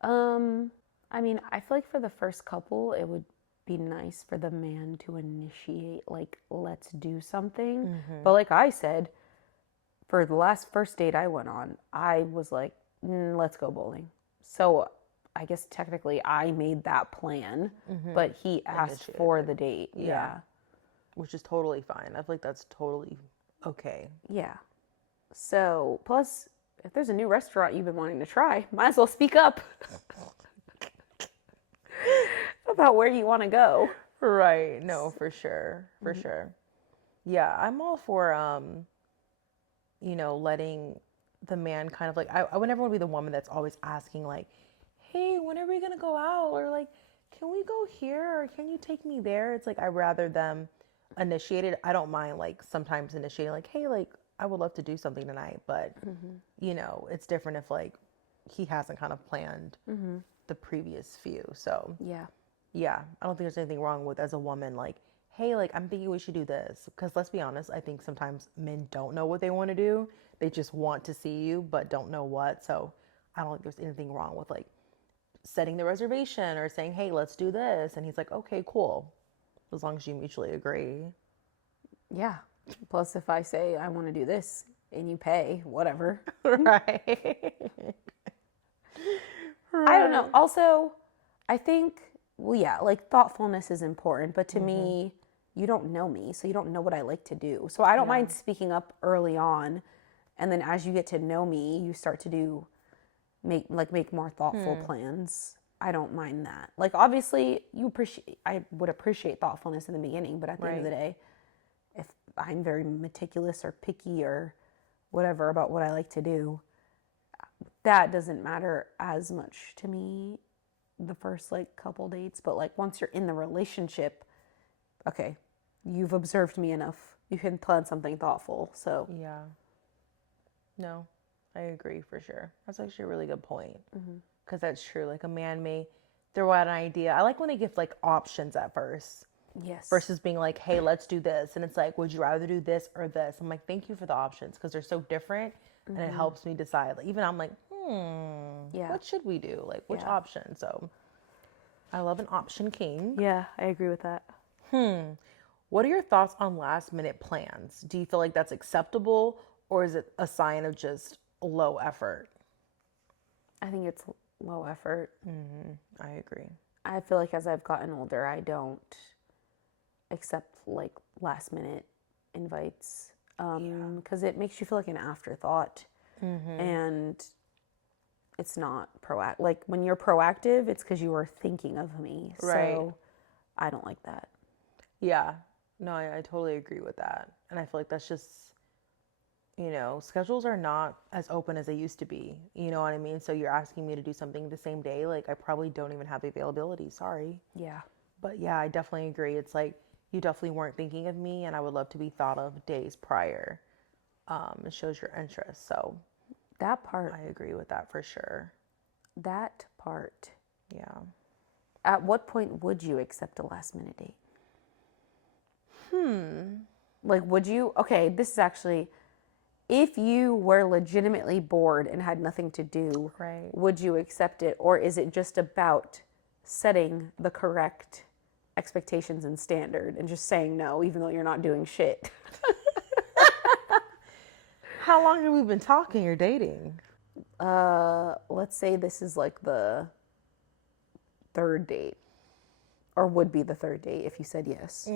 I mean, I feel like for the first couple, it would be nice for the man to initiate, like, let's do something. But like I said, for the first date I went on, I was like, let's go bowling. So I guess technically I made that plan, but he asked for the date. Yeah. Which is totally fine. I feel like that's totally okay. Yeah. So, plus, if there's a new restaurant you've been wanting to try, might as well speak up about where you want to go. Right. No, for sure. For sure. Yeah, I'm all for, letting the man kind of like, I would never want to be the woman that's always asking like, hey, when are we going to go out? Or like, can we go here? Or can you take me there? It's like, I'd rather them initiate it. I don't mind like sometimes initiating like, hey, like, I would love to do something tonight. But, it's different if like he hasn't kind of planned the previous few. So, yeah, I don't think there's anything wrong with as a woman, like, hey, like, I'm thinking we should do this. Because let's be honest, I think sometimes men don't know what they want to do. They just want to see you, but don't know what. So I don't think there's anything wrong with like setting the reservation or saying, hey, let's do this. And he's like, okay, cool. As long as you mutually agree. Yeah. Plus, if I say I want to do this and you pay, whatever. Right. I don't know. Also, I think, like thoughtfulness is important. But to me, you don't know me, so you don't know what I like to do. So I don't mind speaking up early on. And then as you get to know me, you start to make more thoughtful plans. I don't mind that. Like, obviously, I would appreciate thoughtfulness in the beginning, but at the end of the day, if I'm very meticulous or picky or whatever about what I like to do, that doesn't matter as much to me the first like couple dates. But like once you're in the relationship, okay, you've observed me enough. You can plan something thoughtful. So yeah. No, I agree for sure. That's actually a really good point. Because that's true. Like a man may throw out an idea. I like when they give like options at first. Yes. Versus being like, hey, let's do this. And it's like, would you rather do this or this? I'm like, thank you for the options because they're so different. And it helps me decide. Like, even I'm like, what should we do? Like, which option? So I love an option king. Yeah, I agree with that. What are your thoughts on last minute plans? Do you feel like that's acceptable or is it a sign of just low effort? I think it's low effort. I agree. I feel like as I've gotten older, I don't accept like last minute invites. because it makes you feel like an afterthought, and it's not proactive. Like when you're proactive, it's because you were thinking of me. Right. So I don't like that. Yeah. No, I totally agree with that. And I feel like that's just, schedules are not as open as they used to be. You know what I mean? So you're asking me to do something the same day. Like I probably don't even have the availability. Sorry. Yeah. But yeah, I definitely agree. It's like you definitely weren't thinking of me, and I would love to be thought of days prior. It shows your interest. So That part. I agree with that for sure. That part. Yeah. At what point would you accept a last minute date? Like, would you? Okay, this is actually, if you were legitimately bored and had nothing to do, Right. would you accept it? Or is it just about setting the correct expectations and standard and just saying no, even though you're not doing shit? How long have we been talking or dating? Let's say this is like the third date, or would be the third date if you said yes.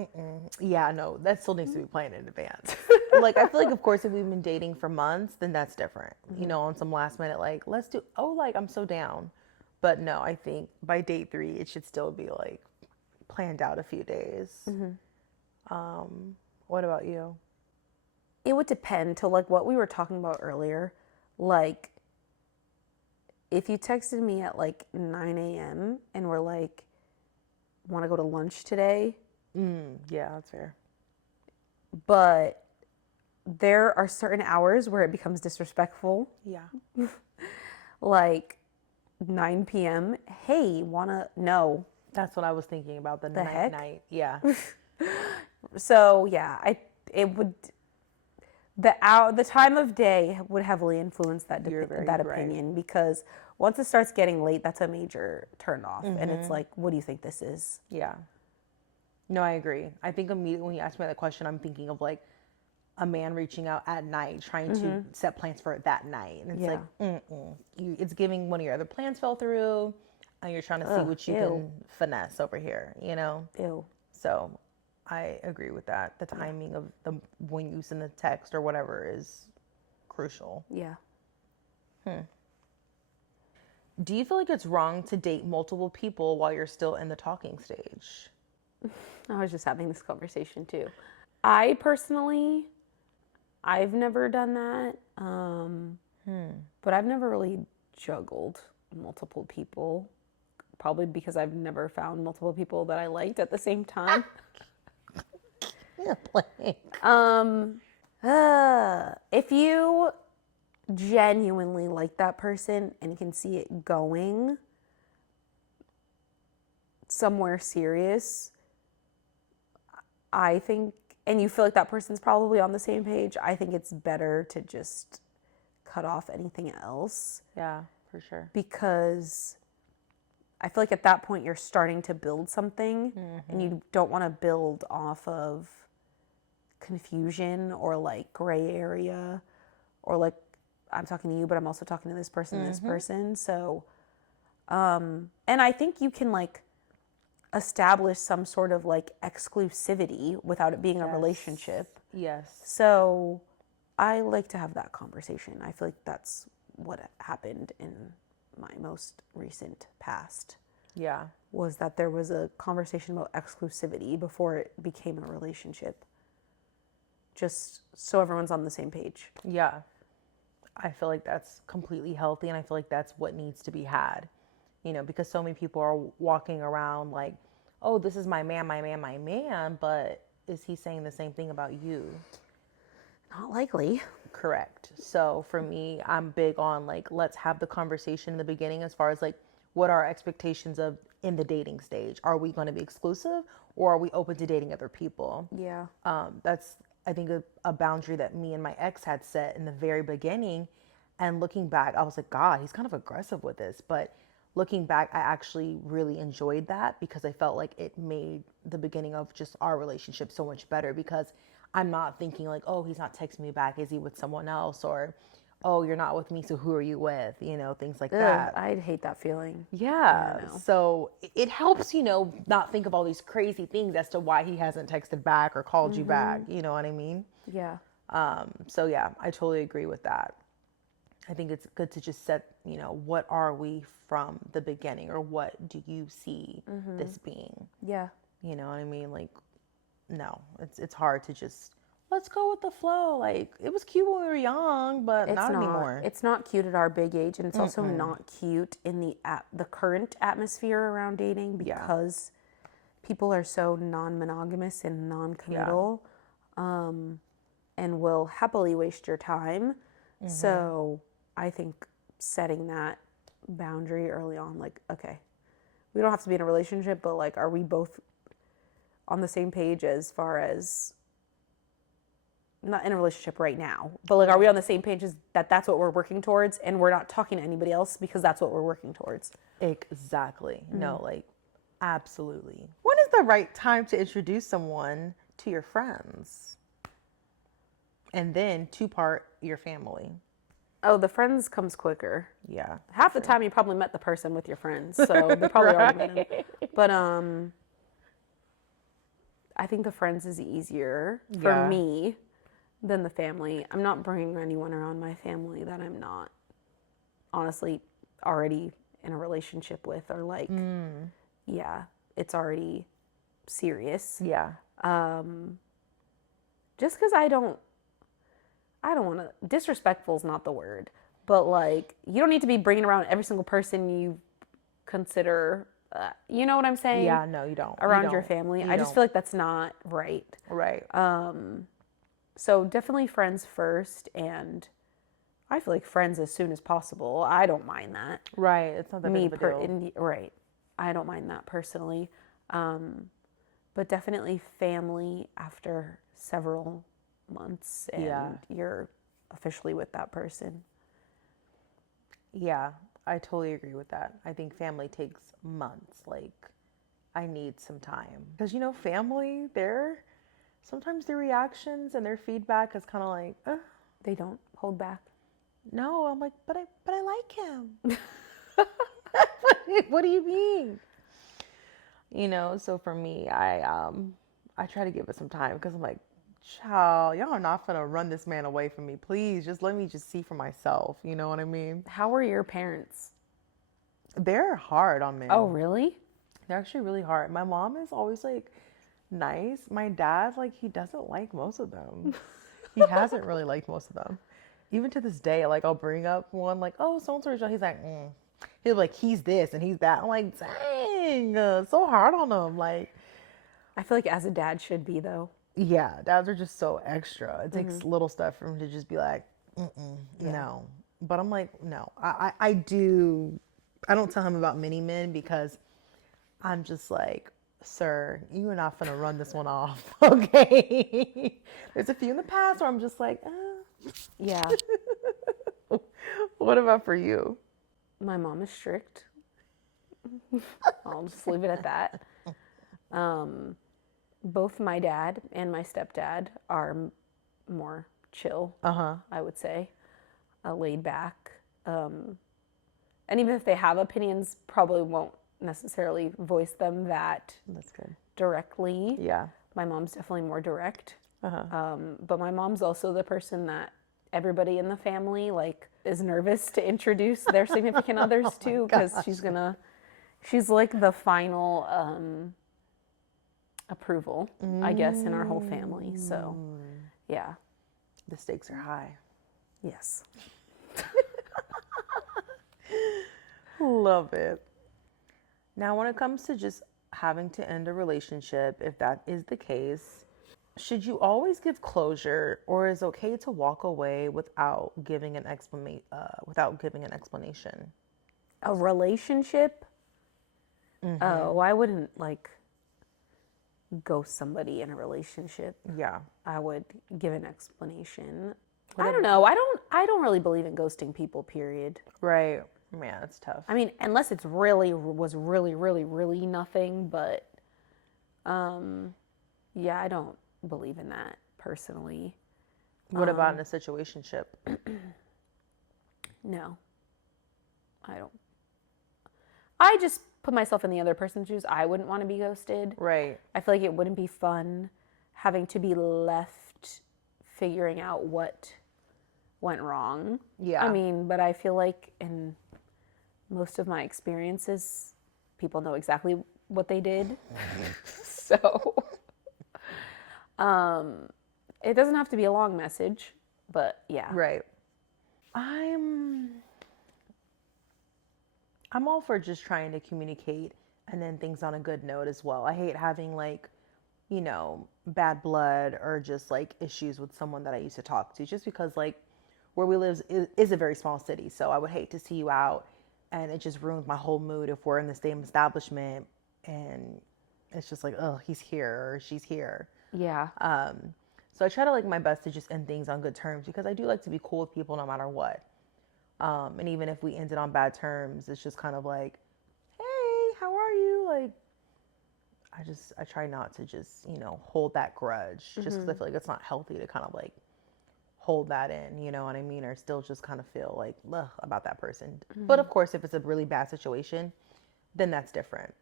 Yeah, no, that still needs to be planned in advance. Like, I feel like, of course, if we've been dating for months, then that's different. On some last minute, like, let's do, I'm so down. But no, I think by date 3, it should still be, like, planned out a few days. What about you? It would depend to like what we were talking about earlier. Like, if you texted me at like 9 a.m. and were like, want to go to lunch today? Yeah, that's fair. But there are certain hours where it becomes disrespectful. Yeah. Like 9 p.m. Hey, no. That's what I was thinking about, the heck? night. Yeah. So yeah, the time of day would heavily influence that You're very that right. opinion, because once it starts getting late, that's a major turn off, and it's like, what do you think this is? Yeah. No, I agree. I think immediately when you ask me that question, I'm thinking of like a man reaching out at night, trying to set plans for it that night. And it's like, it's giving one of your other plans fell through, and you're trying to see what you can finesse over here, Ew. So I agree with that. The timing of when you send the text or whatever is crucial. Yeah. Do you feel like it's wrong to date multiple people while you're still in the talking stage? I was just having this conversation too. I personally, I've never done that. But I've never really juggled multiple people. Probably because I've never found multiple people that I liked at the same time. If you genuinely like that person and can see it going somewhere serious, I think, and you feel like that person's probably on the same page, I think it's better to just cut off anything else. Yeah, for sure. Because I feel like at that point you're starting to build something, and you don't want to build off of confusion or like gray area, or like, I'm talking to you, but I'm also talking to this person. So, and I think you can like establish some sort of like exclusivity without it being a relationship. Yes. So I like to have that conversation. I feel like that's what happened in my most recent past. Yeah. Was that there was a conversation about exclusivity before it became a relationship. Just so everyone's on the same page. Yeah. I feel like that's completely healthy, and I feel like that's what needs to be had. Because so many people are walking around like, oh, this is my man, but is he saying the same thing about you? Not likely. Correct. So for me, I'm big on like, let's have the conversation in the beginning as far as like, what are our expectations of in the dating stage? Are we going to be exclusive, or are we open to dating other people? Yeah. That's, I think, a boundary that me and my ex had set in the very beginning. And looking back, I was like, God, he's kind of aggressive with this. But looking back, I actually really enjoyed that, because I felt like it made the beginning of just our relationship so much better, because I'm not thinking like, oh, he's not texting me back. Is he with someone else? Or, oh, you're not with me, so who are you with? Things like that. I'd hate that feeling. Yeah. So it helps, not think of all these crazy things as to why he hasn't texted back or called you back. You know what I mean? Yeah. So yeah, I totally agree with that. I think it's good to just set, what are we from the beginning, or what do you see this being? Yeah. You know what I mean? Like, no, it's hard to just let's go with the flow. Like, it was cute when we were young, but It's not not. anymore. It's not cute at our big age, and it's also not cute in the current atmosphere around dating because people are so non-monogamous and non-committal, and will happily waste your time. So I think setting that boundary early on, like, okay, we don't have to be in a relationship, but like, are we both on the same page as far as not in a relationship right now, but like, are we on the same page as that's what we're working towards, and we're not talking to anybody else because that's what we're working towards? Exactly. No, like, absolutely. When is the right time to introduce someone to your friends? And then two-part your family. Oh, the friends comes quicker. Yeah. Half the time you probably met the person with your friends, so they probably already met him. But I think the friends is easier for me than the family. I'm not bringing anyone around my family that I'm not honestly already in a relationship with, or like, it's already serious. Yeah. Just because I don't want to, disrespectful is not the word, but like, you don't need to be bringing around every single person you consider, you know what I'm saying? Yeah, no, you don't. Around your family. I just feel like that's not right. Right. So definitely friends first, and I feel like friends as soon as possible. I don't mind that. Right. It's not that big of a deal. Right. I don't mind that personally. But definitely family after several months and you're officially with that person. Yeah, I totally agree with that. I think family takes months. Like, I need some time. Because, family, sometimes their reactions and their feedback is kind of like, They don't hold back. No, I'm like, but I like him. What do you mean? So for me, I try to give it some time, because I'm like, child, y'all are not gonna run this man away from me. Please, just let me just see for myself. You know what I mean? How were your parents? They're hard on men. Oh, really? They're actually really hard. My mom is always like nice. My dad, like, he doesn't like most of them. He hasn't really liked most of them. Even to this day, like, I'll bring up one, like, oh, so-and-so, he's like, He'll be like, he's this and he's that. I'm like, dang, so hard on him. Like, I feel like as a dad should be, though. Yeah, dads are just so extra. It takes little stuff for him to just be like, no. But I'm like, no. I don't tell him about mini men, because I'm just like, sir, you are not gonna run this one off, okay? There's a few in the past where I'm just like, Yeah. What about for you? My mom is strict. I'll just leave it at that. Both my dad and my stepdad are more chill, I would say, laid back. And even if they have opinions, probably won't necessarily voice them That's good. directly. Yeah. My mom's definitely more direct. But my mom's also the person that everybody in the family, like, is nervous to introduce their significant others to, because she's like the final approval, I guess, in our whole family. So, yeah. The stakes are high. Yes. Love it. Now, when it comes to just having to end a relationship, if that is the case, should you always give closure, or is it okay to walk away without giving an explanation? A relationship? Oh, I wouldn't like ghost somebody in a relationship. Yeah. I would give an explanation. I don't know. I don't really believe in ghosting people, period. Right. Man, it's tough. I mean, unless it's really nothing, but yeah, I don't believe in that personally. What about in a situationship? No. I don't. I just put myself in the other person's shoes. I wouldn't want to be ghosted. Right. I feel like it wouldn't be fun having to be left figuring out what went wrong. Yeah. I mean, but I feel like in most of my experiences, people know exactly what they did. So, it doesn't have to be a long message, but yeah. Right. I'm all for just trying to communicate and then things on a good note as well. I hate having like, you know, bad blood or just like issues with someone that I used to talk to, just because like where we live is a very small city. So I would hate to see you out and it just ruins my whole mood if we're in the same establishment and it's just like, oh, he's here or she's here. Yeah. So I try to like my best to just end things on good terms because I do like to be cool with people no matter what. And even if we ended on bad terms, it's just kind of like, hey, how are you? Like, I try not to just, you know, hold that grudge just because I feel like it's not healthy to kind of like hold that in, you know what I mean? Or still just kind of feel like, ugh, about that person. But of course, if it's a really bad situation, then that's different.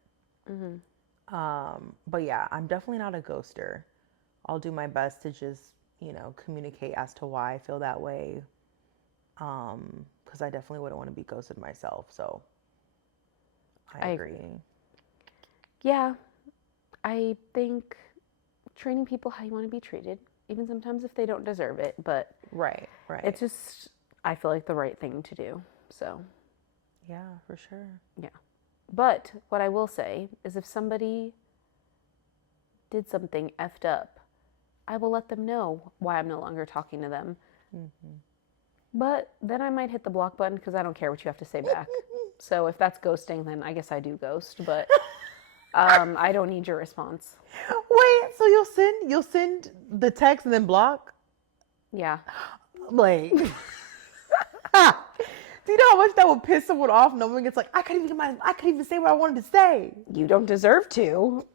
But yeah, I'm definitely not a ghoster. I'll do my best to just, you know, communicate as to why I feel that way. Because I definitely wouldn't want to be ghosted myself. So I agree. Yeah. I think treating people how you want to be treated, even sometimes if they don't deserve it, but Right. it's just, I feel like the right thing to do. So Yeah, for sure. yeah. But what I will say is if somebody did something effed up, I will let them know why I'm no longer talking to them. But then I might hit the block button because I don't care what you have to say back. So if that's ghosting, then I guess I do ghost. But I don't need your response. Wait, so you'll send the text and then block? Yeah. Like, do you know how much that would piss someone off knowing it's like I couldn't even say what I wanted to say. You don't deserve to.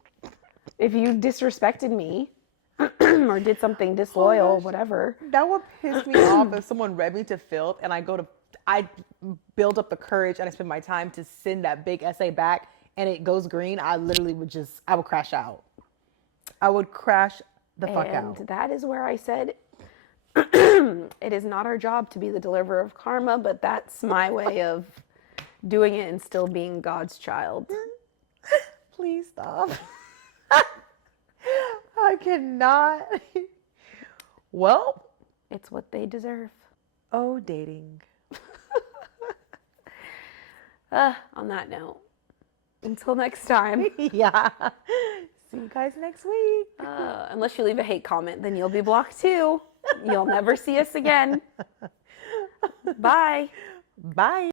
If you disrespected me or did something disloyal, whatever. That would piss me off if someone read me to filth and I build up the courage and I spend my time to send that big essay back and it goes green. I literally I would crash out. I would crash the fuck out. And that is where I said, it is not our job to be the deliverer of karma, but that's my way of doing it and still being God's child. Please stop. I cannot. Well, It's what they deserve. oh, dating. On that note, until next time. Yeah. See you guys next week. Unless you leave a hate comment, then you'll be blocked too. You'll never see us again. Bye. Bye.